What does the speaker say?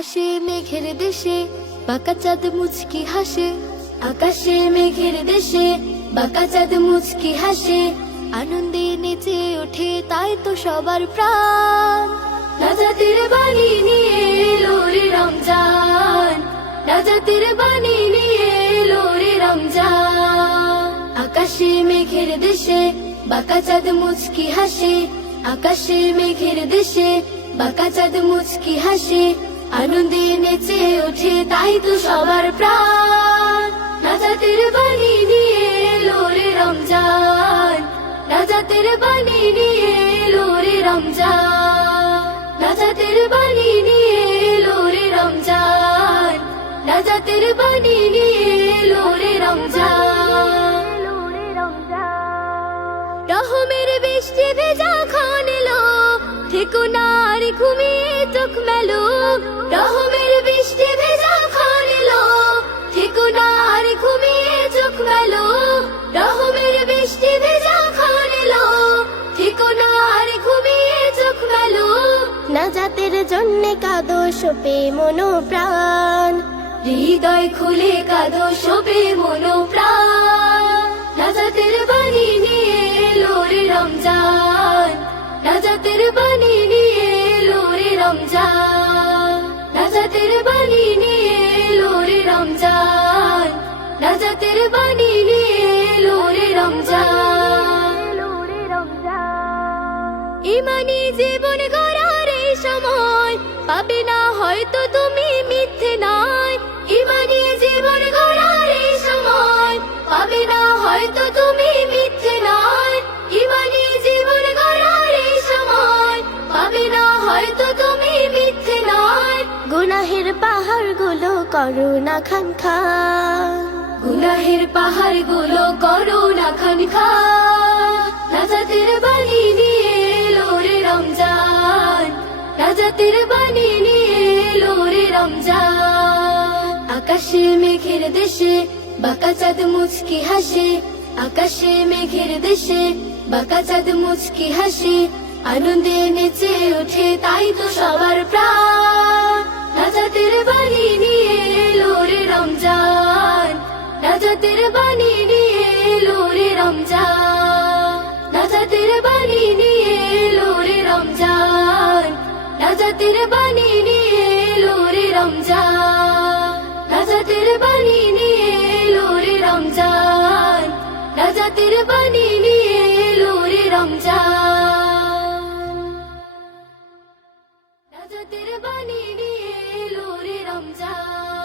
আকাশে মেঘের দেশে, বাঁকা চাঁদ মুচকি হাসে। আকাশে মেঘের দেশে, বাঁকা চাঁদ মুচকি হাসে। আনন্দে নেচে ওঠে তাই তো সবার প্রাণ। রাজাতের বাণী নিয়ে এলো রে রমজান। রাজাতের বাণী নিয়ে এলো রে রমজান। আকাশে মেঘের দেশে, বাঁকা চাঁদ মুচকি হাসে। আকাশে মেঘের দেশে, বাঁকা চাঁদ মুচকি হাসে। আনন্দে নেচে ওঠে তাই তো সবার প্রাণ। রাজাতের বাণী নিয়ে এলো রে রমজান। রাজাতের বাণী নিয়ে এলো রে রমজান। রাজাতের বাণী নিয়ে এলো রে রমজান। রাজাতের বাণী নিয়ে এলো রে রমজান। রহমের বৃষ্টি ভেজা আর ঘুমিয়ে চোখ মেলো, রহমের বৃষ্টি ভেজা খান এলো। থেকো ঘুমিয়ে চোখ মেলো, রহমের বৃষ্টি ভেজা ঘুমিয়ে চোখ মেলো, নাজাতের জন্য কাদো মনো প্রাণ হৃদয় খুলে কাঁদো শোবে মনো প্রাণ রমজান রাজাতের বাণী নিয়ে এলো রে রমজান। রাজাতের বাণী নিয়ে এলো রে রমজান। ইমানি জীবন গড়ার এই সময় পাবে না হয়তো তুমি মিথ্যে নয়। ইমানি জীবন গড়ার এই সময় পাবে না হয়তো গুনাহের পাহাড়গুলো করুণা খান খান গুনাহের পাহাড়গুলো করো না খান খা। রাজাতের বাণী নিয়ে এলো রে রমজান। রাজাতের বাণী নিয়ে এলো রে রমজান। আকাশে মেঘের দেশে বাঁকা চাঁদ মুচকি হাসে। আকাশে মেঘের দেশে বাঁকা চাঁদ মুচকি হাসে। আনন্দে নেচে ওঠে তাই তো সবার প্রাণ। রাজাতের বাণী নিয়ে এলো রে রমজান। রাজাতের বাণী নিয়ে এলো রে রমজান। রাজাতের বাণী নিয়ে এলো রে রমজান। রাজাতের বাণী নিয়ে এলো রে রমজান। রাজাতের বাণী নিয়ে এলো রে রমজান। রাজাতের বাণী নিয়ে এলো রে রমজান।